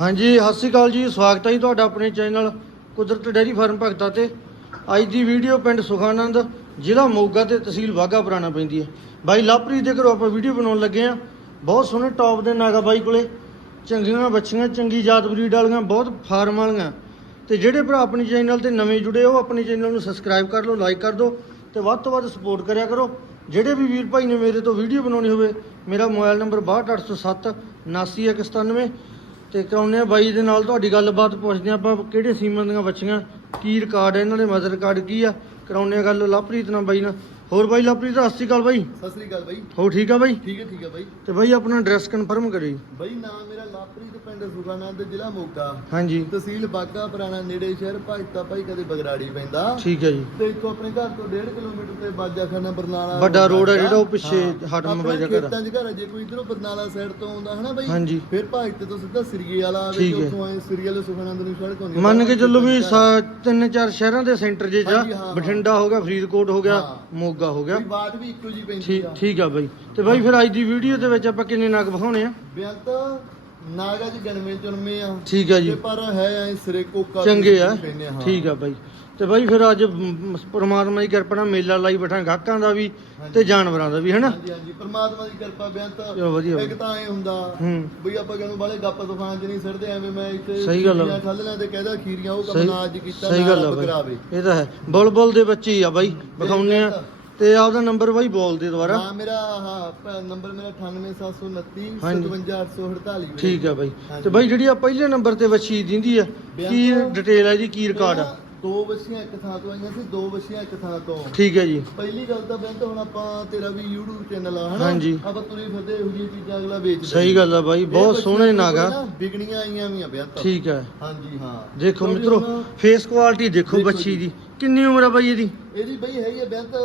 ਹਾਂਜੀ, ਸਤਿ ਸ਼੍ਰੀ ਅਕਾਲ ਜੀ। ਸਵਾਗਤ ਹੈ ਜੀ ਤੁਹਾਡਾ ਆਪਣੇ ਚੈਨਲ ਕੁਦਰਤ ਡੈਰੀ ਫਾਰਮ ਭਗਤਾ ਤੇ। ਅੱਜ ਦੀ ਵੀਡੀਓ ਪਿੰਡ ਸੁਖਾਨੰਦ, ਜ਼ਿਲ੍ਹਾ ਮੋਗਾ ਤੇ ਤਹਿਸੀਲ ਵਾਗਾ ਪੁਰਾਣਾ ਪੈਂਦੀ ਹੈ। ਬਾਈ ਲਵਪ੍ਰੀਤ ਦੇ ਘਰੋਂ ਆਪਾਂ ਵੀਡੀਓ ਬਣਾਉਣ ਲੱਗੇ ਆ ਬਹੁਤ ਸੋਹਣੇ ਟੌਪ ਦੇ ਨਾਗਾ ਬਾਈ ਕੋਲੇ। ਚੰਗੀਆਂ ਬੱਚੀਆਂ, ਚੰਗੀ ਜਾਤ ਬਰੀਡ ਵਾਲੀਆਂ, ਬਹੁਤ ਫਾਰਮ ਵਾਲੀਆਂ। ਤੇ ਜਿਹੜੇ ਭਰਾ ਆਪਣੇ ਚੈਨਲ ਤੇ ਨਵੇਂ ਜੁੜੇ ਹੋ, ਆਪਣੇ ਚੈਨਲ ਨੂੰ ਸਬਸਕ੍ਰਾਈਬ ਕਰ ਲਓ, ਲਾਈਕ ਕਰ ਦਿਓ ਤੇ ਵੱਧ ਤੋਂ ਵੱਧ ਸਪੋਰਟ ਕਰਿਆ ਕਰੋ। ਜਿਹੜੇ ਵੀ ਵੀਰ ਭਾਈ ਨੇ ਮੇਰੇ ਤੋਂ ਵੀਡੀਓ ਬਣਾਉਣੀ ਹੋਵੇ, ਮੇਰਾ ਮੋਬਾਈਲ ਨੰਬਰ 62807 79197 ਤੇ ਕਰਾਉਨੇ ਆ ਬਾਈ ਦੇ ਨਾਲ ਤੁਹਾਡੀ ਗੱਲਬਾਤ ਪੁੱਛਦੇ ਆ ਆਪਾਂ ਕਿਹੜੇ ਸੀਮਨ ਦੀਆਂ ਬੱਚੀਆਂ, ਕੀ ਰਿਕਾਰਡ ਹੈ ਇਹਨਾਂ ਦੇ ਮਦਰ ਰਿਕਾਰਡ ਕੀ ਆ ਕਰਾਉਨੇ ਆ ਗੱਲ, ਲਵਪ੍ਰੀਤ ਨਾਲ ਬਾਈ ਨਾਲ। ਹੋਰ ਬਾਈ ਲਵਪ੍ਰੀਤ ਸਤਿ ਸ਼੍ਰੀ ਅਕਾਲ ਬਾਈ ਸਤਿ ਸ੍ਰੀ ਅਕਾਲ ਬਾਈ ਹੋ ਠੀਕ ਆ ਬਾਈ ਠੀਕ ਹੈ ਠੀਕ ਹੈ ਬਾਈ ਤੇ ਬਾਈ ਆਪਣਾ ਐਡਰੈਸ ਕਨਫਰਮ ਕਰਿਓ ਜੀ ਬਾਈ ਨਾਮ ਮੇਰਾ ਲਾਪਰੀਤ ਪਿੰਡ ਸੁਖਾਨੰਦ ਜ਼ਿਲ੍ਹਾ ਮੋਗਾ ਹਾਂਜੀ ਤਹਿਸੀਲ ਬਾਗਾ ਪੁਰਾਣਾ ਨੇੜੇ ਸ਼ਹਿਰ ਭਗਤਾ ਭਾਈ ਕਦੇ ਬਗਰਾੜੀ ਪੈਂਦਾ ਠੀਕ ਹੈ ਜੀ ਤੇ ਇੱਥੋਂ ਆਪਣੇ ਘਰ ਤੋਂ 1.5 ਕਿਲੋਮੀਟਰ ਤੇ ਬਾਜਾਖਾਨਾ ਬਰਨਾਲਾ ਵੱਡਾ road ਹੈ। ਜਿਹੜਾ ਉਹ ਪਿੱਛੇ ਹਾਂ। ਹਟਮ ਆਪਣੇ ਬਾਈ ਦਾ ਘਰ ਆ। ਖੇਤਾਂ 'ਚ ਘਰ ਹੈ ਜੇ ਕੋਈ ਇਧਰੋਂ ਬਰਨਾਲਾ ਸਾਈਡ ਤੋਂ ਆਉਂਦਾ ਹਨਾ ਬਾਈ ਹਾਂਜੀ। ਫਿਰ ਭਗਤੇ ਤੋਂ ਸਿੱਧਾ ਸਿਰਗੇ ਵਾਲਾ ਆਵੇ ਠੀਕ ਤੇ ਹੈ। ਉੱਥੋਂ ਆਏ ਸਿਰਗੇ ਵਾਲੇ ਸੁਖਾਨੰਦ ਨੂੰ ਸੜਕ ਹੁੰਦੀ ਮੰਨ ਕੇ ਚੱਲੋ ਵੀ ਸਾ- ਤਿੰਨ ਚਾਰ ਸ਼ਹਿਰਾਂ ਦੇ ਸੈਂਟਰ ਜੇ ਜਾ ਹਾਂਜੀ, ਹਾਂ, ਹਾਂ। ਬਠਿੰਡਾ ਹੋ ਗਿਆ ਫਰੀਦਕੋਟ ਹੋ ਗਿਆ ਹਾਂ। ਮੋਗਾ ਹੋ ਗਿਆ। ਬਾਟ ਵੀ ਇੱਕੋ ਜੀ ਪੈਂਦੀ ਠੀਕ ਆ। ਠੀਕ ਆ ਬਾਈ। ਤੇ ਬਾਈ ਫਿਰ ਅੱਜ ਦੀ ਵੀਡੀਓ ਦੇ ਵਿੱਚ ਆਪਾਂ ਕਿੰਨੇ ਨਗ ਵਿਖਾਉਣੇ ਆ? ਬੇਅੰਤ ਨਾਗਾ ਜੀ ਗਣਵੇਂ ਚੁਣਵੇਂ ਆ। ਠੀਕ ਆ ਜੀ। ਤੇ ਪਰ ਹੈ ਐ ਸਿਰੇ ਕੋਕਾ ਚੰਗੇ ਆ। ਪੈਂਦੇ ਹਾਂ। ਠੀਕ ਆ ਬਾਈ। ਤੇ ਬਾਈ ਫਿਰ ਅੱਜ ਮ, ਪ੍ਰਮਾਤਮਾ ਦੀ ਕਿਰਪਾ ਨਾਲ ਮੇਲਾ ਲਾਈ ਬੈਠਾ ਗਾਹਕਾਂ ਦਾ ਵੀ ਤੇ ਜਾਨਵਰਾਂ ਦਾ ਵੀ ਹੈਨਾ? ਹਾਂਜੀ ਹਾਂਜੀ। ਪਰਮਾਤਮਾ ਦੀ ਕਿਰਪਾ ਬੇਅੰਤ। ਚਲੋ ਵਧੀਆ ਇੱਕ ਤਾਂ ਐ ਹੁੰਦਾ ਹੂੰ। ਬਈ ਆਪਾਂ ਕਹਿੰਦੇ ਬਾਲੇ ਗੱਪ ਦੁਕਾਨ 'ਚ ਨਹੀਂ ਸਿਰਦੇ ਐਵੇਂ ਮੈਂ ਇੱਥੇ ਸਹੀ ਗੱਲ ਆ। ਖੀਰੀਆਂ ਖੱਲਣਾ ਤੇ ਕਹਿੰਦਾ ਖੀਰੀਆਂ ਉਹ ਕੰਮ ਸਹੀ ਨਾ ਅੱਜ ਕੀਤਾ ਸਹੀ ਨਾ ਗੱਲ ਆ ਰੱਬ ਬਾਈ। ਕਰਾਵੇ ਇਹ ਤਾਂ ਹੈ। ਬੁਲਬੁਲ ਦੇ ਬੱਚੇ ਹੀ ਆ ਬਾਈ ਵਿਖਾਉਨੇ ਆ। ਤੇ ਆਪਦਾ ਨੰਬਰ ਬਾਈ ਬੋਲ ਦੇ ਦੁਬਾਰਾ। ਹਾਂ ਮੇਰਾ ਹਾਂ ਪ- ਨੰਬਰ ਮੇਰਾ 98729 ਹਾਂਜੀ। 57848 ਵੀਰੇ। ਠੀਕ ਆ ਬਾਈ। ਤੇ ਬਾਈ ਜਿਹੜੀ ਆ ਪਹਿਲੇ ਨੰਬਰ ਤੇ ਬੱਚੀ ਦਿੰਦੀ ਆ ਕੀ ਬਿਆਨ- ਡਿਟੇਲ ਹੈ ਜੀ ਕੀ ਰਿਕਾਰਡ ਆ? ਪਹਿਲਾਂ ਦੋ ਬੱਚੀਆਂ ਇੱਕ ਥਾਂ ਤੋਂ ਆਈਆਂ ਸੀ ਦੋ ਬੱਚੀਆਂ ਇੱਕ ਥਾਂ ਤੋਂ। ਠੀਕ ਹੈ ਜੀ। ਪਹਿਲੀ ਗੱਲ ਤਾਂ ਬੇਅੰਤ ਹੁਣ ਆਪਾਂ ਤੇਰਾ ਵੀ YouTube ਚੈਨਲ ਆ ਹਨਾ? ਹਾਂਜੀ। ਆਪਾਂ ਤੁਰੇ ਫਿਰਦੇ ਇਹੋ ਜਿਹੀਆਂ ਚੀਜ਼ਾਂ ਅਗਲਾ ਵੇਚਦਾ ਸਹੀ ਗੱਲ ਆ ਬਾਈ ਬਹੁਤ ਸੋਹਣੇ ਨਾਗਾ। ਵਿਕਣੀਆਂ ਆਈਆਂ ਵੀ ਆ ਬੇਅੰਤ ਠੀਕ ਹੈ ਹਾਂਜੀ ਹਾਂ। ਦੇਖੋ ਕਿਉਂਕਿ ਮਿੱਤਰੋ ਹੁਣ ਫੇਸ ਕੁਆਲਿਟੀ ਦੇਖੋ ਦੇਖੋ ਬੱਚੀ ਜੀ। ਦੀ। ਕਿੰਨੀ ਉਮਰ ਆ ਬਾਈ ਇਹਦੀ? ਇਹਦੀ ਬਈ ਹੈਗੀ ਆ ਬੇਅੰਤ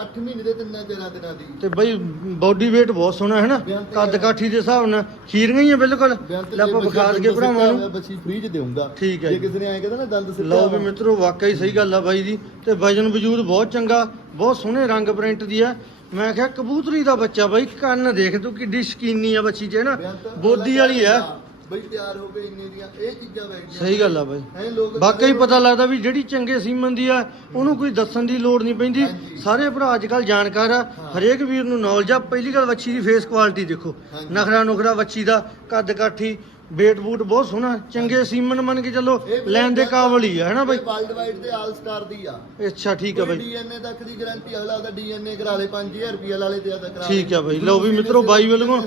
8 ਮਹੀਨੇ ਦੇ ਤਿੰਨਾਂ ਚਾਰਾਂ ਦਿਨਾਂ ਦੀ। ਤੇ ਬਾਈ ਬਾਡੀ weight ਬਹੁਤ ਸੋਹਣਾ ਹੈ ਨਾ? ਕੱਦ ਕਾਠੀ ਦੇ ਹਿਸਾਬ ਨਾਲ ਖੀਰੀਆਂ ਹੀ ਆ ਬਿਲਕੁਲ। ਬੇਅੰਤ ਲੈ ਆਪਾਂ ਵਿਖਾ ਦਈਏ ਭਰਾਵਾਂ ਨੂੰ। ਬੱਚੀ ਫ੍ਰੀ ਚ ਦੇਊਂਗਾ ਠੀਕ ਹੈ ਜੇ ਜੀ। ਕਿਸੇ ਨੇ ਐ ਕਹਿੰਦਾ ਨਾ ਦੰਦ ਸਿੱਧਾ ਲਓ ਵੀ ਮਿੱਤਰੋ ਵਾਕਈ ਸਹੀ ਗੱਲ ਆ ਬਾਈ ਦੀ ਤੇ ਵਜਨ ਵਜੂਦ ਬਹੁਤ ਚੰਗਾ ਬਹੁਤ ਸੋਹਣੇ ਰੰਗ ਪ੍ਰਿੰਟ ਦੀ ਆ। ਮੈਂ ਕਿਹਾ ਕਬੂਤਰੀ ਦਾ ਬੱਚਾ ਬਾਈ ਕੰਨ ਦੇਖ ਤੂੰ ਕਿੱਡੀ ਸ਼ਕੀਨੀ ਆ ਬੱਚੀ ਚ ਹੈ ਨਾ? ਬੋਦੀ ਵਾਲੀ ਆ। ਬਈ ਤਿਆਰ ਹੋ ਗਏ ਇੰਨੇ ਦੀਆਂ ਇਹ ਚੀਜ਼ਾਂ ਵੇਚਦੀਆਂ ਸਹੀ ਗੱਲ ਆ ਬਾਈ। ਐ ਲੋਕ ਵਾਕਈ ਪਤਾ ਲੱਗਦਾ ਵੀ ਜਿਹੜੀ ਚੰਗੇ ਸੀਮਨ ਦੀ ਆ ਉਹਨੂੰ ਕੋਈ ਦੱਸਣ ਦੀ ਲੋੜ ਨਹੀਂ ਪੈਂਦੀ। ਹਾਂਜੀ। ਸਾਰੇ ਭਰਾ ਅੱਜ ਕੱਲ ਜਾਣਕਾਰ ਆ ਹਰੇਕ ਵੀਰ ਨੂੰ ਨੌਲੇਜ ਆ। ਪਹਿਲੀ ਗੱਲ ਵੱਛੀ ਦੀ ਫੇਸ ਕੁਆਲਿਟੀ ਦੇਖੋ। ਨਖਰਾ ਨੁਖਰਾ ਵੱਛੀ ਦਾ ਕੱਦ ਕਾਠੀ ਵੇਟ ਬੂਟ ਬਹੁਤ ਸੋਹਣਾ ਚੰਗੇ ਸੀਮਨ ਮੰਨ ਕੇ ਚੱਲੋ ਲੈਣ ਦੇ ਕਾਬਲ ਹੀ ਆ ਹੈਨਾ ਬਾਈ? ਵਰਲਡ ਵਾਈਡ ਤੇ ਆਲ ਸਟਾਰ ਦੀ ਆ। ਅੱਛਾ ਠੀਕ ਆ ਬਾਈ। ਡੀਐਨਏ ਤੱਕ ਦੀ ਗਾਰੰਟੀ ਅਗਲਾ ਦਾ ਡੀਐਨਏ ਕਰਾ ਲੇ 5000 ਰੁਪਏ ਲਾ ਲੇ ਤੇ ਆਦਾ ਕਰਾ ਠੀਕ ਆ ਬਾਈ ਲਓ ਵੀ ਮਿੱਤਰੋ ਬਾਈ ਵੱਲੋਂ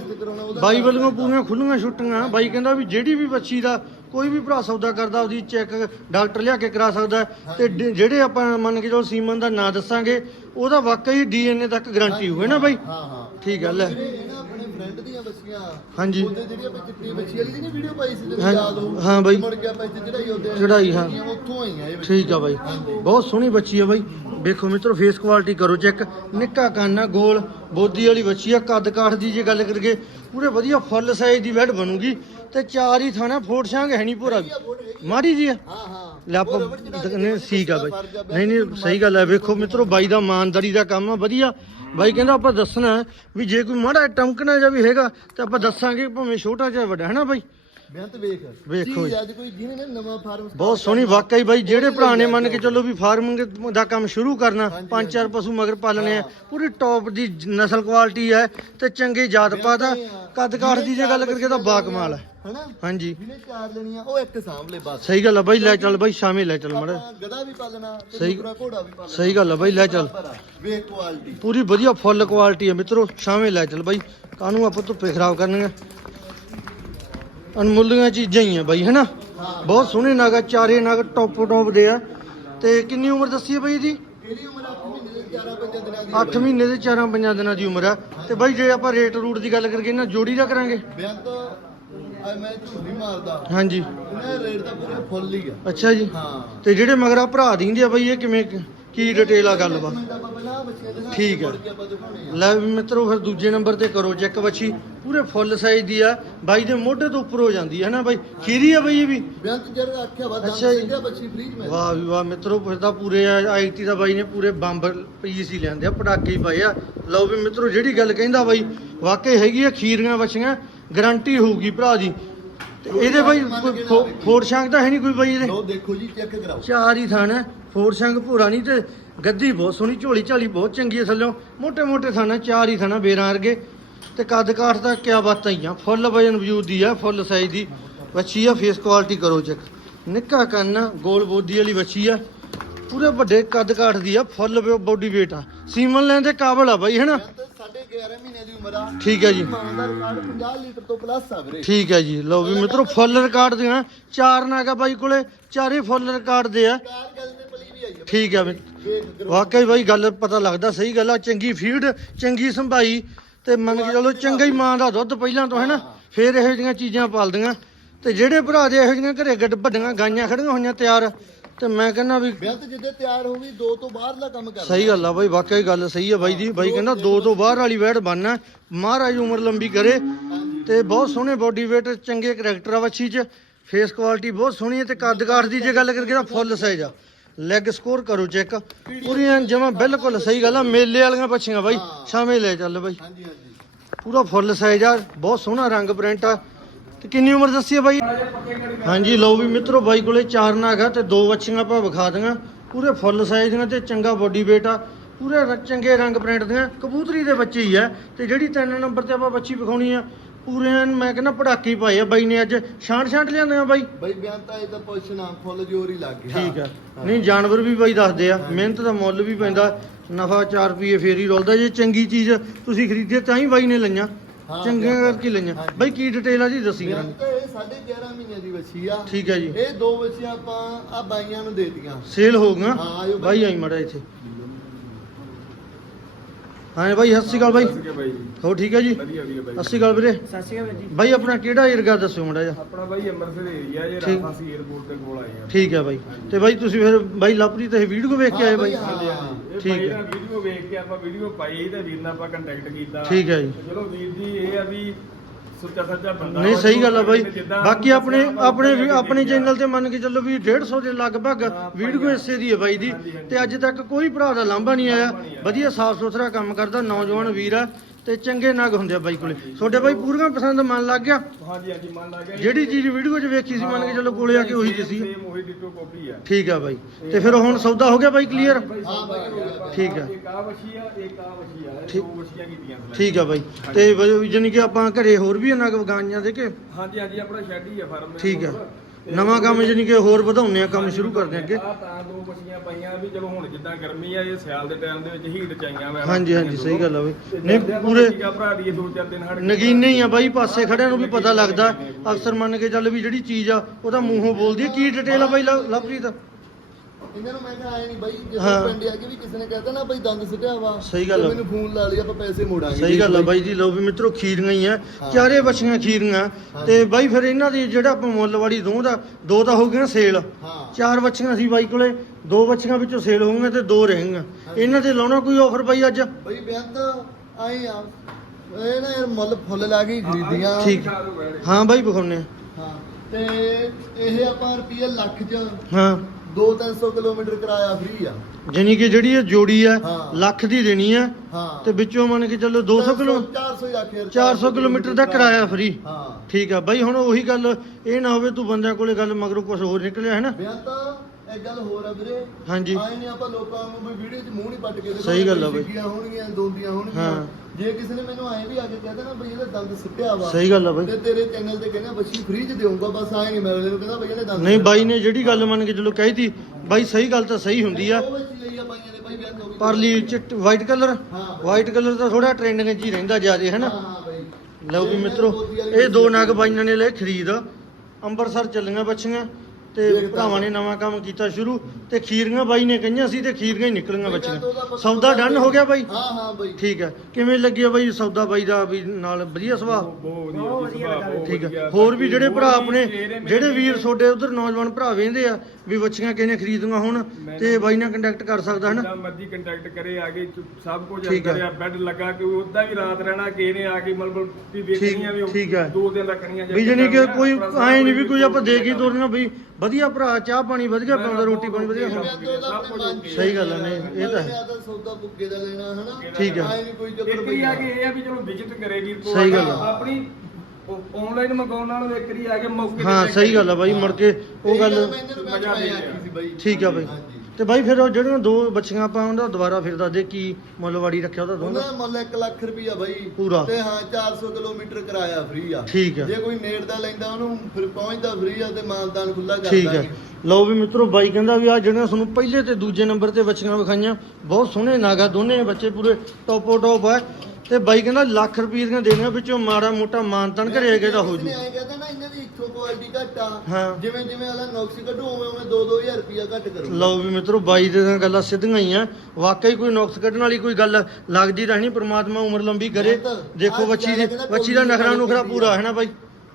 ਬਾਈ ਵੱਲੋਂ ਪੂਰੀਆਂ ਖੁੱਲੀਆਂ ਛੁੱਟੀਆਂ ਬਾਈ ਕਹਿੰਦਾ ਵੀ ਜਿਹੜੀ ਵੀ ਬੱਚੀ ਦਾ ਕੋਈ ਵੀ ਭਰਾ ਸੌਦਾ ਕਰਦਾ ਉਹਦੀ ਚੈੱਕ ਡਾਕਟਰ ਲਿਆ ਕੇ ਕਰਾ ਸਕਦਾ ਹੈ। ਤੇ ਜਿਹੜੇ ਆਪਾਂ ਮੰਨ ਕੇ ਚਲੋ ਸੀਮਨ ਦਾ ਨਾਂ ਦੱਸਾਂਗੇ ਉਹਦਾ ਵਾਕਈ ਡੀਐਨਏ ਤੱਕ ਗਾਰੰਟੀ ਹੋਵੇ ਨਾ ਬਾਈ? ਹਾਂ ਹਾਂ। ਠੀਕ ਆ ਲੈ ਵੀਰੇ ਇਹ ਨਾ ਆਪਣੇ ਫਰੈਂਡ ਦੀਆਂ ਬੱਚੀਆਂ ਹਾਂਜੀ। ਉਹਦੇ ਜਿਹੜੀ ਆਪਾਂ ਚਿੱਟੀ ਬੱਚੀ ਵਾਲੀ ਦੀ ਵੀਡੀਓ ਪਾਈ ਸੀ ਤੈਨੂੰ ਹਾਂ- ਯਾਦ ਹੋ ਹਾਂ ਬਾਈ। ਮੁੜ ਚੜਾਈ ਚੜ੍ਹਾਈ, ਹਾਂ। ਉੱਥੋਂ ਆਈਆਂ ਇਹ ਠੀਕ ਆ ਬਾਈ। ਬਹੁਤ ਸੋਹਣੀ ਬੱਚੀ ਆ ਬਾਈ। ਵੇਖੋ ਮਿੱਤਰੋ ਫੇਸ ਕੁਆਲਿਟੀ ਕਰੋ ਚੈੱਕ ਨਿੱਕਾ ਕੰਨ ਗੋਲ ਬੋਦੀ ਵਾਲੀ ਬੱਚੀ ਆ। ਕੱਦ ਕਾਠ ਦੀ ਜੇ ਗੱਲ ਕਰੀਏ ਪੂਰੇ ਵਧੀਆ ਫੁੱਲ ਸਾਈਜ਼ ਦੀ ਵੈਡ ਬਣੂਗੀ। ਤੇ ਚਾਰ ਹੀ ਥਾਣਾ ਫੋੜ ਛਾਂਗ ਹੈ ਨਹੀਂ ਵੀ ਮਾੜੀ ਜੀ ਆ। ਹਾਂ ਹਾਂ। ਲੈ ਆਪਾਂ ਨਹੀਂ ਠੀਕ ਆ ਬਾਈ। ਨਹੀਂ ਨਹੀਂ ਸਹੀ ਗੱਲ ਹੈ। ਵੇਖੋ ਮਿੱਤਰੋ ਬਾਈ ਦਾ ਇਮਾਨਦਾਰੀ ਦਾ ਕੰਮ ਆ ਵਧੀਆ। ਬਾਈ ਕਹਿੰਦਾ ਆਪਾਂ ਦੱਸਣਾ ਵੀ ਜੇ ਕੋਈ ਮਾੜਾ ਟਮਕਣਾ ਜਾਂ ਵੀ ਹੈਗਾ ਤਾਂ ਆਪਾਂ ਦੱਸਾਂਗੇ ਭਾਵੇਂ ਛੋਟਾ ਜਾਂ ਵੱਡਾ ਹੈ ਨਾ ਬਾਈ? ਵੇਖ। ਵੇਖੋ ਚੀਜ਼ ਅੱਜ ਕੋਈ ਜਿਹਨੇ ਨਾ ਨਵਾਂ ਫਾਰਮ ਬਹੁਤ ਸੋਹਣੀ ਵਾਕਈ ਬਾਈ ਜਿਹੜੇ ਭਰਾ ਨੇ ਮੰਨ ਕੇ ਚੱਲੋ ਵੀ ਫਾਰਮਿੰਗ ਦਾ ਕੰਮ ਸ਼ੁਰੂ ਕਰਨਾ ਪੰਜ ਚਾਰ ਪਸ਼ੂ ਮਗਰ ਪਾਲਣੇ ਆ। ਪੂਰੀ ਟੌਪ ਦੀ ਨਸਲ ਕੁਆਲਿਟੀ ਹੈ ਤੇ ਚੰਗੇ ਜਾਤ ਪਾਤ ਆ। ਕੱਦ ਕਾਠ ਦੀ ਜੇ ਗੱਲ ਕਰੀਏ ਤਾਂ ਬਾ ਕਮਾਲ ਹੈ। ਹਨਾ? ਹਾਂਜੀ। ਜਿਹਨੇ ਚਾਰ ਲੈਣੀਆਂ ਉਹ ਇੱਕ ਸਾਂਭਲੇ ਬਸ। ਸਹੀ ਗੱਲ ਆ ਬਾਈ ਲੈ ਚੱਲ ਬਾਈ ਸ਼ਾਮੇ ਲੈ ਚੱਲ ਮੜਾ। ਆਪਾਂ ਗਧਾ ਵੀ ਪਾਲਣਾ ਤੇ ਸਹੀ- ਦੂਸਰਾ ਘੋੜਾ ਵੀ ਪਾਲਣਾ। ਸਹੀ ਗੱਲ ਆ ਬਾਈ ਲੈ ਚੱਲ। ਪਰ ਵੇਖ ਕੁਆਲਿਟੀ ਪੂਰੀ ਵਧੀਆ ਫੁੱਲ ਕੁਆਲਿਟੀ ਹੈ ਮਿੱਤਰੋ ਸ਼ਾਮੇ ਲੈ ਚੱਲ ਬਾਈ। ਕਾਹਨੂੰ ਆਪਾਂ ਧੁੱਪੇ ਖਰਾਬ ਕਰਨੀਆਂ ਅਨਮੁੱਲੀਆਂ ਚੀਜ਼ਾਂ ਹੀ ਆ ਬਾਈ ਹੈਨਾ? ਬਹੁਤ ਸੋਹਣੇ ਨਗ ਆ ਚਾਰੇ ਨਗ ਟੌਪ ਟੌਪ ਦੇ ਆ। ਤੇ ਕਿੰਨੀ ਉਮਰ ਦੱਸੀ ਹੈ ਬਾਈ ਇਹਦੀ ਇਹਦੀ ਉਮਰ 8 ਮਹੀਨੇ ਦੇ 11 5 ਦਿਨਾਂ ਦੀ 8 ਮਹੀਨੇ ਦੇ 4-5 ਦਿਨਾਂ ਦੀ ਉਮਰ ਆ। ਤੇ ਬਾਈ ਜੇ ਆਪਾਂ ਰੇਟ ਰੂਟ ਦੀ ਗੱਲ ਕਰੀਏ ਨਾ ਜੋੜੀ ਦਾ ਕਰਾਂਗੇ? ਬੇਅੰਤ ਆ ਮੈਂ ਝੂਠ ਨਹੀਂ ਮਾਰਦਾ। ਹਾਂਜੀ। ਇਹਨਾਂ ਰੇਟ ਤਾਂ ਪੂਰੇ ਫੁੱਲ ਹੀ ਆ। ਅੱਛਾ ਜੀ। ਹਾਂ। ਤੇ ਜਿਹੜੇ ਮਗਰਾ ਭਰਾ ਦਿੰਦੇ ਆ ਬਾਈ ਇਹ ਕਿਵੇਂ ਕੀ ਡਿਟੇਲ ਆ ਗੱਲਬਾਤ? ਠੀਕ ਆ ਲੈ ਵੀ ਮਿੱਤਰੋ ਫਿਰ ਦੂਜੇ ਨੰਬਰ ਤੇ ਕਰੋ ਚੈੱਕ ਬੱਚੀ ਪੂਰੇ ਫੁੱਲ ਸਾਈਜ਼ ਦੀ ਆ। ਬਾਈ ਦੇ ਮੋਢੇ ਤੋਂ ਉੱਪਰ ਹੋ ਜਾਂਦੀ ਹੈ ਨਾ ਬਾਈ? ਖੀਰੀ ਆ ਬਾਈ ਇਹ ਵੀ? ਬੇਅੰਤ ਜਰ ਆਖਿਆ ਵਾ ਦੰਦ ਅੱਛਾ ਜੀ। ਸਿੱਧਾ ਬੱਚੀ ਫ੍ਰੀ ਚ ਮਿਲ ਵਾਹ ਵੀ ਵਾਹ ਮਿੱਤਰੋ ਫਿਰ ਤਾਂ ਪੂਰੇ ਆਈਟੀ ਦਾ ਬਾਈ ਨੇ ਪੂਰੇ ਬੰਬ ਪੀਸ ਹੀ ਲੈਂਦੇ ਆ ਪਟਾਕੇ ਹੀ ਪਏ ਆ। ਲਓ ਵੀ ਮਿੱਤਰੋ ਜਿਹੜੀ ਗੱਲ ਕਹਿੰਦਾ ਬਾਈ ਵਾਕਈ ਹੈਗੀ ਆ ਖੀਰੀਆਂ ਬੱਚੀਆਂ ਗਾਰੰਟੀ ਹੋਊਗੀ ਭਰਾ ਦੀ। ਇਹਦੇ ਬਾਈ ਫੋਰ ਸ਼ੰਗ ਤਾਂ ਹੈ ਨਹੀਂ ਕੋਈ ਬਾਈ ਇਹਦੇ। ਲੋ ਦੇਖੋ ਜੀ ਚੈੱਕ ਕਰਾਓ। ਚਾਰ ਹੀ ਥਣ ਫੋਰ ਸ਼ੰਗ ਭੂਰਾ ਨਹੀਂ ਤੇ ਗੱਦੀ ਬਹੁਤ ਸੋਹਣੀ ਝੋਲੀ ਝਾਲੀ ਬਹੁਤ ਚੰਗੀ ਹੈ ਥੱਲੋਂ। ਮੋٹے ਮੋٹے ਥਣ ਚਾਰ ਹੀ ਥਾਣਾ ਹੈ ਬੇਰਾਂ ਵਰਗੇ। ਤੇ ਕੱਦ ਕਾਠ ਦਾ ਕਿਆ ਬਾਤਾਂ ਹੀ ਆ ਫੁੱਲ ਵਜਨ ਵਜੂਦ ਦੀ ਆ ਫੁੱਲ ਸਾਈਜ਼ ਦੀ। ਵੱਛੀ ਆ ਫੇਸ ਕੁਆਲਿਟੀ ਕਰੋ ਚੈੱਕ। ਨਿੱਕਾ ਕੰਨ ਗੋਲ ਬੋਦੀ ਵਾਲੀ ਵੱਛੀ ਆ ਪੂਰੇ ਵੱਡੇ ਕੱਦ ਕਾਠ ਦੀ ਆ ਫੁੱਲ ਬੋਡੀ ਵੇਟ ਆ। ਸੀਮਨ ਲੈਣ ਦੇ ਕਾਬਲ ਆ ਬਾਈ ਹੈਨਾ ਸਾਢੇ 11 ਮਹੀਨੇ ਦੀ ਉਮਰ ਆ। ਠੀਕ ਹੈ ਜੀ। ਮਾਂ ਦਾ ਰਿਕਾਰਡ 50 ਲੀਟਰ ਤੋਂ ਪਲੱਸ ਆ ਵੀਰੇ। ਠੀਕ ਹੈ ਜੀ। ਲਓ ਵੀ ਮਿੱਤਰੋ ਫੁੱਲ ਰਿਕਾਰਡ ਦੀਆਂ ਚਾਰ ਨਾਗਾ ਬਾਈ ਕੋਲੇ ਚਾਰੇ ਫੁੱਲ ਰਿਕਾਰਡ ਦੇ ਆ। ਕਾਰ ਗੱਲ ਤੇ ਪਲੀ ਵੀ ਆਈ ਆ। ਠੀਕ ਹੈ ਕਰੋ ਵਾਕਈ ਬਾਈ ਗੱਲ ਪਤਾ ਲੱਗਦਾ ਸਹੀ ਗੱਲ ਆ ਚੰਗੀ ਫੀਡ ਚੰਗੀ ਸੰਭਾਈ ਤੇ ਮੰਨ ਕੇ ਚਲੋ ਚੰਗਾ ਹੀ ਮਾਂ ਦਾ ਦੁੱਧ ਪਹਿਲਾਂ ਤੋਂ ਹੈ। ਨਾ ਫੇਰ ਇਹੋ ਜਿਹੀਆਂ ਚੀਜ਼ਾਂ ਪਾਲਦੀਆਂ ਤੇ ਜਿਹੜੇ ਭਰਾ ਦੇ ਇਹੋ ਜਿਹੀਆਂ ਘਰੇ ਗੱਡ ਵੱਡੀਆਂ ਗਾਈਆਂ ਖੜੀਆਂ ਹੋਈਆਂ ਤਿਆਰ ਤੇ ਮੈਂ ਕਹਿੰਦਾ ਵੀ ਬੇਅੰਤ ਜਿੱਦੇ ਤਿਆਰ ਹੋ ਗਈ ਦੋ ਤੋਂ ਬਾਹਰਲਾ ਕੰਮ ਕਰ ਸਹੀ ਗੱਲ ਆ ਬਾਈ ਵਾਕਈ ਗੱਲ ਸਹੀ ਆ ਬਾਈ ਦੀ ਬਾਈ ਕਹਿੰਦਾ ਦੋ ਤੋਂ ਬਾਹਰ ਵਾਲੀ ਵੈਟ ਬਣਨਾ ਮਹਾਰਾਜ ਉਮਰ ਲੰਬੀ ਕਰੇ ਤੇ ਬਹੁਤ ਸੋਹਣੇ ਬੋਡੀ weight ਚੰਗੇ ਕਰੈਕਟਰ ਆ ਵੱਛੀ 'ਚ। ਫੇਸ ਕੁਆਲਿਟੀ ਬਹੁਤ ਸੋਹਣੀ ਹੈ ਤੇ ਕੱਦ ਕਾਠ ਦੀ ਜੇ ਗੱਲ ਕਰੀਏ ਤਾਂ ਫੁੱਲ ਸਾਈਜ਼ ਆ। ਲੈਗ ਸਕੋਰ ਕਰੋ ਚੈੱਕ ਪੂਰੀਆਂ ਜਮਾ ਬਿਲਕੁਲ ਸਹੀ ਗੱਲ ਆ। ਮੇਲੇ ਵਾਲੀਆਂ ਬੱਚੀਆਂ ਬਾਈ ਸ਼ਾਮੇ ਲੈ ਚੱਲ ਬਾਈ। ਹਾਂਜੀ ਹਾਂਜੀ। ਪੂਰਾ ਫੁੱਲ ਸਾਈਜ਼ ਆ। ਬਹੁਤ ਸੋਹਣਾ ਰੰਗ ਪ੍ਰਿੰਟ ਆ। ਤੇ ਕਿੰਨੀ ਉਮਰ ਦੱਸੀ ਆ ਬਾਈ? ਹਾਂਜੀ ਲਓ ਵੀ ਮਿੱਤਰੋ ਬਾਈ ਕੋਲੇ ਚਾਰ ਨਾਗ ਆ ਤੇ ਦੋ ਬੱਚੀਆਂ ਆਪਾਂ ਵਿਖਾ ਦੀਆਂ। ਪੂਰੇ ਫੁੱਲ ਸਾਈਜ਼ ਦੀਆਂ ਤੇ ਚੰਗਾ ਬੋਡੀ weight ਆ। ਪੂਰੇ ਚੰਗੇ ਰੰਗ ਪ੍ਰਿੰਟ ਦੀਆਂ। ਕਬੂਤਰੀ ਦੇ ਬੱਚੇ ਹੀ ਆ ਤੇ ਜਿਹੜੀ ਤਿੰਨ ਨੰਬਰ ਤੇ ਆਪਾਂ ਬੱਚੀ ਵਿਖਾਉਣੀ ਆ ਪੂਰੇ ਮੈਂ ਕਹਿੰਦਾ ਪੜਾਕੀ ਪਾਏ ਆ ਬਾਈ ਨੇ ਅੱਜ। ਛਾਂਟ ਛਾਂਟ ਲਿਆਂਦੇ ਆ ਬਾਈ? ਬਈ ਬੇਅੰਤ ਇਹ ਤਾਂ ਪੁੱਛਣਾ ਫੁੱਲ ਜੋਰ ਹੀ ਲੱਗ ਗਿਆ। ਠੀਕ ਆ। ਨਹੀਂ ਜਾਨਵਰ ਵੀ ਬਾਈ ਦੱਸਦੇ ਆ। ਮਿਹਨਤ ਦਾ ਮੁੱਲ ਵੀ ਪੈਂਦਾ। ਨਫਾ 4 ਰੁਪਏ ਫੇਰ ਹੀ ਰੁਲਦਾ। ਜੇ ਚੰਗੀ ਚੀਜ਼ ਤੁਸੀਂ ਖਰੀਦੇ ਤਾਂ ਹੀ ਬਾਈ ਨੇ ਲਈਆਂ। ਹਾਂ, ਚੰਗੀਆਂ ਬਿਲਕੁਲ। ਕਰਕੇ ਲਈਆਂ। ਹਾਂਜੀ। ਬਾਈ ਕੀ ਡਿਟੇਲ ਆ ਜੀ ਦੱਸੀ ਕਰਾਂ ਇਹ 11 ਮਹੀਨੇ ਦੀ ਬੱਚੀ ਆ। ਠੀਕ ਹੈ ਜੀ। ਇਹ ਦੋ ਬੱਚੀਆਂ ਆਪਾਂ ਆ ਬਾਈਆਂ ਨੂੰ ਦੇ ਦਿੱਤੀਆਂ। ਸੇਲ ਹੋ ਗਈਆਂ। ਹਾਂ, ਆਇਓ ਬਾਈ ਆਈ ਮੜਾ ਇੱਥੇ। ਹਾਂ ਬਾਈ ਸਤਿ ਸ਼੍ਰੀ ਅਕਾਲ ਬਾਈ। ਠੀਕ ਹੈ ਬਾਈ ਜੀ। ਹੋ ਠੀਕ ਹੈ ਜੀ? ਵਧੀਆ ਵਧੀਆ ਬਾਈ ਸਤਿ ਸ਼੍ਰੀ ਅਕਾਲ ਵੀਰੇ। ਸਤਿ ਸ਼੍ਰੀ ਅਕਾਲ ਜੀ। ਬਾਈ ਆਪਣਾ ਕਿਹੜਾ ਏਰੀਆ ਦੱਸਿਓ ਮੜਾ ਜਾ ਆਪਣਾ ਬਾਈ ਅੰਮ੍ਰਿਤਸਰ ਏਰੀਆ ਜੇ ਠੀਕ। ਰਾਫਾਸੀ 에ਅਰਪੋਰਟ ਦੇ ਕੋਲ ਆਏ ਆ। ਠੀਕ ਹੈ ਬਾਈ। ਤੇ ਬਾਈ ਤੁਸੀਂ ਫਿਰ ਬਾਈ ਲਵਪ੍ਰੀਤ ਇਹ ਵੀਡੀਓ ਵੇਖ ਕੇ ਆਏ ਬਾਈ? ਹਾਂਜੀ ਇਹ ਠੀਕ ਬਾਈ ਹੈ। ਨਾਲ ਵੀਡੀਓ ਵੇਖ ਕੇ ਆਪਾਂ ਵੀਡੀਓ ਪਾਈ ਤੇ ਵੀਰ ਨਾਲ ਆਪਾਂ ਕੰਟੈਕਟ ਕੀਤਾ। ਠੀਕ ਹੈ ਜੀ। ਤੇ ਚਲੋ ਵੀਰ ਜੀ ਇਹ ਆ ਵੀ ਸੁੱਚਾ ਸੱਚਾ ਬੰਦਾ ਨਹੀਂ ਸਹੀ ਗੱਲ ਆ ਬਾਈ ਜਿੱਦਾਂ ਬਾਕੀ ਆਪਣੇ ਵਾ, ਆਪਣੇ ਆਪਣੇ। ਚੈਨਲ ਤੇ ਮੰਨ ਕੇ ਚੱਲੋ ਵੀ 150 ਦੇ ਲਗਭਗ ਵੀਡੀਓ। ਇਸੇ ਦੀ ਹੈ ਬਾਈ ਦੀ। ਤੇ ਅੱਜ ਤੱਕ ਕੋਈ ਭਰਾ ਦਾ ਲਾਂਭਾ ਨਹੀਂ ਆਇਆ ਲਾਂਭਾ ਨਹੀਂ ਆਇਆ। ਵਧੀਆ ਸਾਫ਼ ਸੁਥਰਾ ਕੰਮ ਕਰਦਾ ਨੌਜਵਾਨ ਵੀਰ ਆ ਤੇ ਚੰਗੇ ਨਗ ਹੁੰਦੇ ਆ ਬਾਈ ਕੋਲੇ। ਤੁਹਾਡੇ ਬਾਈ ਪੂਰੀਆਂ ਪਸੰਦ ਮੰਨ ਲੱਗ ਗਿਆ? ਹਾਂਜੀ ਹਾਂਜੀ ਮੰਨ ਲਾ ਗਿਆ। ਜਿਹੜੀ ਚੀਜ਼ ਵੀਡੀਓ 'ਚ ਵੇਖੀ ਸੀ ਮੰਨ ਕੇ ਚੱਲੋ ਕੋਲੇ ਆ ਕੇ ਉਹੀ ਦਿਸੀ ਸੇਮ ਉਹੀ ਡਿਟੋ ਕਾਪੀ ਆ। ਠੀਕ ਆ ਬਾਈ। ਤੇ ਫਿਰ ਹੁਣ ਸੌਦਾ ਹੋ ਗਿਆ ਬਾਈ ਕਲੀਅਰ ਹਾਂ, ਬਾਈ। ਠੀਕ ਆ। ਇੱਕ ਆ ਵਸ਼ੀ ਆ ਇੱਕ ਆ ਵਸ਼ੀ ਆ। ਦੋ ਵਸ਼ੀਆਂ ਕੀਤੀਆਂ। ਠੀਕ ਆ ਬਾਈ। ਤੇ ਜਾਨੀ ਕਿ ਆਪਾਂ ਘਰੇ ਹੋਰ ਵੀ ਨਗ ਵਗਾਈਆਂ ਦੇ ਕੇ? ਹਾਂਜੀ ਹਾਂਜੀ ਆਪਣਾ ਸ਼ੈਡ ਹੀ ਆ ਫਾਰਮ ਠੀਕ ਆ। ਨਵਾਂ ਕੰਮ ਜਾਨੀ ਕਿ ਹੋਰ ਵਧਾਉਣੇ ਆ ਕੰਮ ਸ਼ੁਰੂ ਕਰਦੇ ਆ ਅੱਗੇ। ਆਹ ਤਾਂ ਦੋ ਮੱਛੀਆਂ ਪਈਆਂ ਵੀ ਚਲੋ ਹੁਣ ਜਿੱਦਾਂ ਗਰਮੀ ਆ ਇਹ ਸਿਆਲ ਦੇ ਟਾਈਮ ਦੇ ਵਿੱਚ ਹੀਟ ਚਾਈਆਂ ਮੈਂ ਹਾਂਜੀ ਹਾਂਜੀ ਸਹੀ ਗੱਲ ਆ ਬਾਈ। ਨਹੀਂ ਪੂਰੇ ਠੀਕ ਆ ਭਰਾ ਦੀ ਇਹ ਦੋ ਚਾਰ ਦਿਨ ਹਟ ਨਗੀਨੇ ਹੀ ਆ ਬਾਈ ਪਾਸੇ ਖੜਿਆਂ ਨੂੰ ਵੀ ਪਤਾ ਲੱਗਦਾ ਅਕਸਰ ਮੰਨ ਕੇ ਚੱਲ ਵੀ ਜਿਹੜੀ ਚੀਜ਼ ਆ ਉਹਦਾ ਮੂੰਹੋਂ ਬੋਲਦੀ ਆ। ਕੀ ਡਿਟੇਲ ਆ ਬਾਈ ਲਵਪ੍ਰੀਤ ਇਹਨਾਂ ਨੂੰ ਮੈਂ ਕਿਹਾ ਆਏ ਨਹੀਂ ਬਾਈ ਹਾਂ। ਜਦੋਂ ਪਿੰਡ ਆ ਕੇ ਵੀ ਕਿਸੇ ਨੇ ਕਹਿਤਾ ਨਾ ਬਾਈ ਦੰਦ ਸਿੱਟਿਆ ਵਾ ਸਹੀ ਗੱਲ ਤੇ ਆ। ਮੈਨੂੰ ਫੋਨ ਲਾ ਲਈ ਆਪਾਂ ਪੈਸੇ ਮੋੜਾਂਗੇ। ਸਹੀ ਗੱਲ ਆ ਬਾਈ ਜੀ ਲਓ ਵੀ ਮਿੱਤਰੋ ਖੀਰੀਆਂ ਹੀ ਆ। ਹਾਂ। ਚਾਰੇ ਬੱਚੀਆਂ ਖੀਰੀਆਂ। ਹਾਂ। ਤੇ ਬਾਈ ਫਿਰ ਇਹਨਾਂ ਦੀ ਜਿਹੜਾ ਆਪਾਂ ਮੁੱਲਵਾੜੀ ਦੋ ਦਾ ਦੋ ਤਾਂ ਹੋ ਗਈਆਂ ਸੇਲ। ਹਾਂ। ਚਾਰ ਬੱਚੀਆਂ ਸੀ ਬਾਈ ਕੋਲੇ ਦੋ ਬੱਚੀਆਂ ਵਿੱਚੋਂ ਸੇਲ ਹੋਣਗੀਆਂ ਤੇ ਦੋ ਰਹਿਣਗੀਆਂ ਇਹਨਾਂ ਤੇ ਲਾਉਣਾ ਕੋਈ ਆਫਰ ਬਾਈ ਅੱਜ? ਬਾਈ ਬੇਅੰਤ ਆਏ ਆ। ਇਹ ਨਾ ਯਾਰ ਮੁੱਲ ਫੁੱਲ ਲਾ ਕੇ ਖਰੀਦੀਆਂ। ਠੀਕ। ਹਾਂ ਬਾਈ ਵਿਖਾਉਨੇ ਆ। ਹਾਂ। ਤੇ ਇਹ ਆਪਾਂ ਰੁਪਈਆ ਲੱਖ ਚ ਹਾਂ। 2-300 ਕਿਲੋਮੀਟਰ ਕਿਰਾਇਆ ਫ੍ਰੀ ਆ। ਜਾਨੀ ਕਿ ਜਿਹੜੀ ਇਹ ਜੋੜੀ ਆ ਹਾਂ। ਲੱਖ ਦੀ ਦੇਣੀ ਆ ਹਾਂ। ਤੇ ਵਿੱਚੋਂ ਮੰਨ ਕੇ ਚੱਲੋ 200 ਕਿਲੋ 400 ਲੱਖ ਯਾਰ 400 ਕਿਲੋਮੀਟਰ ਦਾ ਕਿਰਾਇਆ ਫ੍ਰੀ ਹਾਂ। ਠੀਕ ਆ ਬਾਈ ਹੁਣ ਉਹੀ ਗੱਲ ਇਹ ਨਾ ਹੋਵੇ ਤੂੰ ਬੰਦਿਆਂ ਕੋਲੇ ਗੱਲ ਮਗਰੋਂ ਕੁਝ ਹੋਰ ਨਿਕਲਿਆ ਹੈ ਨਾ? ਇੱਕ ਗੱਲ ਹੋਰ ਆ ਵੀਰੇ। ਹਾਂਜੀ। ਆਏ ਨਹੀਂ ਆਪਾਂ ਲੋਕਾਂ ਨੂੰ ਵੀ ਵੀਡੀਓ 'ਚ ਮੂੰਹ ਨਹੀਂ ਪੱਟ ਕੇ ਸਹੀ ਗੱਲ ਆ ਬਈ। ਸਿੱਕੀਆਂ ਹੋਣਗੀਆਂ ਦੋਂਦੀਆਂ ਹੋਣਗੀਆਂ। ਹਾਂ। ਜੇ ਕਿਸੇ ਨੇ ਮੈਨੂੰ ਆਏ ਵੀ ਆ ਕੇ ਕਹਿ ਦੇਣਾ ਬਈ ਇਹਦਾ ਦੰਦ ਸਿੱਟਿਆ ਵਾ ਸਹੀ ਗੱਲ ਆ ਬਾਈ। ਤੇ ਤੇਰੇ ਚੈਨਲ ਤੇ ਕਹਿੰਦਾ ਬੱਚੀ ਫ੍ਰੀ 'ਚ ਦੇਊਂਗਾ ਬਸ ਆਏ ਨਹੀਂ ਮਿਲਣੇ ਨੂੰ ਕਹਿੰਦਾ ਬਈ ਇਹਨੇ ਦੰਦ ਨਹੀਂ ਬਾਈ ਨੇ ਜਿਹੜੀ ਗੱਲ ਮੰਨ ਕੇ ਚਲੋ ਕਹੀਤੀ ਬਾਈ ਸਹੀ ਗੱਲ ਤਾਂ ਸਹੀ ਹੁੰਦੀ ਆ। ਉਹ ਬੱਚੀ ਲਈ ਆ ਬਾਈਆਂ ਨੇ ਬਾਈ ਬਿਆਨ ਹੋ ਗਈ ਪਰਲੀ ਚਿੱਟ ਵਾਈਟ ਕਲਰ। ਵਾਈਟ ਕਲਰ ਤਾਂ ਥੋੜਾ ਟ੍ਰੈਂਡਿੰਗ 'ਚ ਹੀ ਰਹਿੰਦਾ ਜਿਆਦੇ ਹੈ ਨਾ? ਹਾਂ ਹਾਂ ਬਾਈ। ਲਓ ਵੀ ਮਿੱਤਰੋ ਇਹ ਦੋ ਨਗ ਬਾਈਆਂ ਨੇ ਲਏ ਖਰੀਦ। ਅੰਮ੍ਰਿਤਸਰ ਚੱਲੀਆਂ ਬੱਚੀਆਂ। ਤੇ ਭਰਾਵਾਂ ਨੇ ਨਵਾਂ ਕੰਮ ਕੀਤਾ ਸ਼ੁਰੂ ਤੇ ਖੀਰੀਆਂ ਬਾਈ ਨੇ ਕਹੀਆਂ ਸੀ ਤੇ ਖੀਰੀਆਂ ਹੀ ਨਿਕਲੀਆਂ ਬੱਚੀਆਂ। ਸੌਦਾ ਡਨ ਹੋ ਗਿਆ ਬਾਈ? ਹਾਂ ਹਾਂ ਬਾਈ। ਠੀਕ ਹੈ। ਕਿਵੇਂ ਲੱਗਿਆ ਬਾਈ ਸੌਦਾ ਬਾਈ ਦਾ ਵੀ ਨਾਲ ਵਧੀਆ ਸੁਭਾਅ? ਠੀਕ ਹੈ। ਹੋਰ ਵੀ ਜਿਹੜੇ ਭਰਾ ਆਪਣੇ ਜਿਹੜੇ ਵੀਰ ਤੁਹਾਡੇ ਉਧਰ ਨੌਜਵਾਨ ਭਰਾ ਵੇਂਦੇ ਆ ਵੀ ਬੱਚੀਆਂ ਕਿਸੇ ਨੇ ਖਰੀਦੀਆਂ ਹੋਣ ਤੇ ਬਾਈ ਨਾਲ ਕੰਟੈਕਟ ਕਰ ਸਕਦਾ ਹੈ ਨਾ ਜਿੱਦਾਂ ਮਰਜ਼ੀ ਕੰਟੈਕਟ ਕਰੇ ਆਗੇ ਚ- ਸਭ ਕੁਝ ਠੀਕ। ਅੰਦਰ ਆ ਬੈੱਡ ਲੱਗਾ ਕਿ ਉਦਾਂ ਵੀ ਰਾਤ ਰਹਿਣਾ ਕਿਸੇ ਨੇ ਆ ਕੇ ਮਤਲਬ ਵੀ ਵੇਖਣੀਆਂ ਵੀ ਉਹ ਠੀਕ ਹੈ। ਦੋ ਦਿਨ ਰੱਖਣੀਆਂ ਵੀ ਜਾਨੀ ਕਿ ਕੋਈ ਐ ਨਹੀਂ ਵੀ ਕੋਈ ਆਪਾਂ ਦੇ ਕੇ ਤੋਰਨਾ ਬਈ ਵਧੀਆ ਭਰਾ ਚਾਹ ਪਾਣੀ ਵਧੀਆ ਪਾਉਂਦਾ ਰੋਟੀ ਪਾਣੀ ਵਧੀਆ ਖਾਂਦਾ ਸਹੀ ਗੱਲ ਆ, ਨਹੀਂ, ਇਹ ਤਾਂ ਹੈ। ਸੌਦਾ ਬੁੱਕੇ ਦਾ ਲੈਣਾ ਹਨਾ ਠੀਕ ਹੈ। ਆਏ ਨਹੀਂ ਕੋਈ ਚੱਕਰ ਇੱਕ ਹੀ ਆ ਕਿ ਇਹ ਆ ਵੀ ਚਲੋ ਵਿਜ਼ਿਟ ਕਰੇ ਕੋਲ ਸਹੀ ਗੱਲ ਆ। ਆਪਣੀ ਆਨਲਾਈਨ ਮੰਗਾਉਣ ਨਾਲ ਇੱਕ ਵਾਰੀ ਆ ਕੇ ਮੌਕੇ ਤੇ ਹਾਂ check ਸਹੀ ਗੱਲ ਆ ਬਾਈ ਮੁੜ ਕੇ ਉਹ ਗੱਲ ਮੈਂ ਇਹਨਾਂ ਨੂੰ ਮੈਂ ਮਜ਼ਾ ਦੇ ਆਖੀ ਸੀ ਬਾਈ। ਠੀਕ ਆ ਬਾਈ। ਹਾਂਜੀ। ਤੇ ਬਾਈ ਫਿਰ ਉਹ ਜਿਹੜੀਆਂ ਦੋ ਬੱਚੀਆਂ ਆਪਾਂ ਉਹਦਾ ਦੁਬਾਰਾ ਫਿਰ ਦੱਸ ਦੇ ਕੀ ਮੁੱਲਵਾੜੀ ਰੱਖਿਆ ਉਹਦਾ ਉਹਨਾਂ ਦੋਨਾਂ ਦਾ? ਮੁੱਲ 1 ਲੱਖ ਰੁਪਈਆ ਬਾਈ। ਪੂਰਾ। ਤੇ ਹਾਂ 400 ਕਿਲੋਮੀਟਰ ਕਿਰਾਇਆ ਫ੍ਰੀ ਆ। ਠੀਕ ਆ। ਜੇ ਕੋਈ ਨੇੜ ਦਾ ਲੈਂਦਾ ਉਹਨੂੰ ਫਿਰ ਪਹੁੰਚਦਾ ਫ੍ਰੀ ਆ ਤੇ ਮਾਨਦਾਨ ਖੁੱਲਾ ਕਰ ਠੀਕ ਹੈ ਦਾਂਗੇ। ਲਓ ਵੀ ਮਿੱਤਰੋ ਬਾਈ ਕਹਿੰਦਾ ਵੀ ਆ ਜਿਹੜੀਆਂ ਤੁਹਾਨੂੰ ਪਹਿਲੇ ਤੇ ਦੂਜੇ ਨੰਬਰ ਤੇ ਬੱਚੀਆਂ ਵਿਖਾਈਆਂ ਬਹੁਤ ਸੋਹਣੇ ਨਾਗਾ ਦੋਨੇ ਬੱਚੇ ਪੂਰੇ ਟੋਪੋ ਟੋਪ ਹੈ ਤੇ ਬਾਈ ਕਹਿੰਦਾ ਲੱਖ ਰੁਪਏ ਦੀਆਂ ਦੇਣੀਆਂ ਵਿੱਚੋਂ ਮਾੜਾ ਮੋਟਾ ਮਾਨਤਨ ਘਰੇ ਹੈਗੇ ਤਾਂ ਹੋ ਜੂ। ਆਏ ਕਹਿੰਦਾ ਨਾ ਇਹਨਾਂ ਦੀ ਇੱਥੋਂ ਕੁਆਲਿਟੀ ਘੱਟ ਆ। ਹਾਂ। ਜਿਵੇਂ ਜਿਵੇਂ ਵਾਲਾ ਨੌਕਸ ਕੱਢੂ ਉਵੇਂ ਉਵੇਂ 2-2000 ਰੁਪਈਆ ਘੱਟ ਕਰੂ ਲਓ ਵੀ ਮਿੱਤਰੋ ਬਾਈ ਦੇ ਤਾਂ ਗੱਲਾਂ ਸਿੱਧੀਆਂ ਹੀ ਆ। ਵਾਕਈ ਕੋਈ ਨੁਕਸ ਕੱਢਣ ਵਾਲੀ ਕੋਈ ਗੱਲ ਲੱਗਦੀ ਤਾਂ ਨਹੀਂ ਪ੍ਰਮਾਤਮਾ ਉਮਰ ਲੰਬੀ ਕਰੇ। ਦੇਖੋ ਬੱਚੀ ਦੀ ਬੱਚੀ ਦਾ ਨਖਰਾ ਨੁਖਰਾ ਪੂਰਾ ਹੈ ਨਾ ਬਾਈ?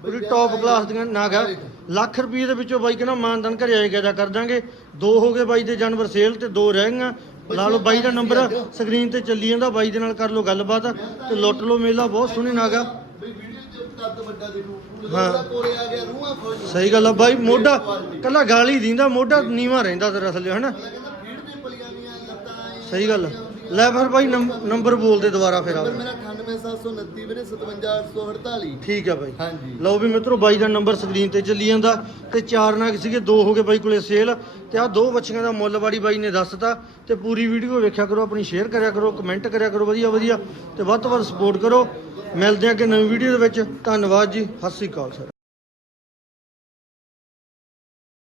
ਪੂਰੀ ਟੌਪ ਕਲਾਸ ਦੀਆਂ ਨਾਗਾ ਲੱਖ ਰੁਪਏ ਦੇ ਵਿੱਚੋਂ ਬਾਈ ਕਹਿੰਦਾ ਮਾਨਦਾਨ ਘਰੇ ਆਏ ਜਾਂ ਕਰ ਦਾਂਗੇ ਦੋ ਹੋ ਗਏ ਬਾਈ ਦੇ ਜਾਨਵਰ ਸੇਲ ਤੇ ਦੋ ਰਹਿ ਗਈਆਂ ਲਾ ਲਓ ਬਾਈ ਦਾ ਨੰਬਰ ਸਕਰੀਨ ਤੇ ਚੱਲੀ ਜਾਂਦਾ, ਬਾਈ ਦੇ ਨਾਲ ਕਰ ਲਓ ਗੱਲਬਾਤ ਤੇ ਲੁੱਟ ਲਓ ਮੇਲਾ, ਬਹੁਤ ਸੋਹਣੇ ਨਾਗਾ ਹਾਂ। ਸਹੀ ਗੱਲ ਆ ਬਾਈ, ਮੋਢਾ ਕੱਲਾ ਗਾਲੀ ਦਿੰਦਾ, ਮੋਢਾ ਨੀਵਾ ਰਹਿੰਦਾ ਤੇਰਾ ਥੱਲੇ, ਹਨਾ ਸਹੀ ਗੱਲ ਆ। ਲੈ ਫਿਰ ਨੰਬ- ਨੰਬਰ ਬੋਲ ਦੇ ਦੁਬਾਰਾ ਫਿਰ ਨੰਬਰ ਮੇਰਾ 98729 ਵੀਰੇ 57848 ਠੀਕ ਆ ਬਾਈ ਹਾਂਜੀ। ਲਓ ਵੀ ਮਿੱਤਰੋ ਬਾਈ ਦਾ ਨੰਬਰ ਸਕਰੀਨ ਤੇ ਚੱਲੀ ਜਾਂਦਾ ਤੇ ਚਾਰ ਨਾਗ ਸੀਗੇ ਦੋ ਹੋ ਗਏ ਬਾਈ ਕੋਲੇ ਸੇਲ ਤੇ ਆ ਦੋ ਬੱਚੀਆਂ ਦਾ ਮੁੱਲ ਬਾੜੀ ਬਾਈ ਨੇ ਦੱਸਤਾ ਤੇ ਪੂਰੀ ਵੀਡੀਓ ਵੇਖਿਆ ਕਰੋ ਆਪਣੀ ਸ਼ੇਅਰ ਕਰਿਆ ਕਰੋ ਕਮੈਂਟ ਕਰਿਆ ਕਰੋ ਵਧੀਆ ਵਧੀਆ ਤੇ ਵੱਧ ਤੋਂ ਵੱਧ ਸਪੋਰਟ ਕਰੋ। ਮਿਲਦੇ ਆ ਕਿ ਨਵੀਂ ਵੀਡੀਓ ਦੇ ਵਿੱਚ। ਧੰਨਵਾਦ ਜੀ ਸਤਿ ਸ੍ਰੀ ਅਕਾਲ ਸਰ।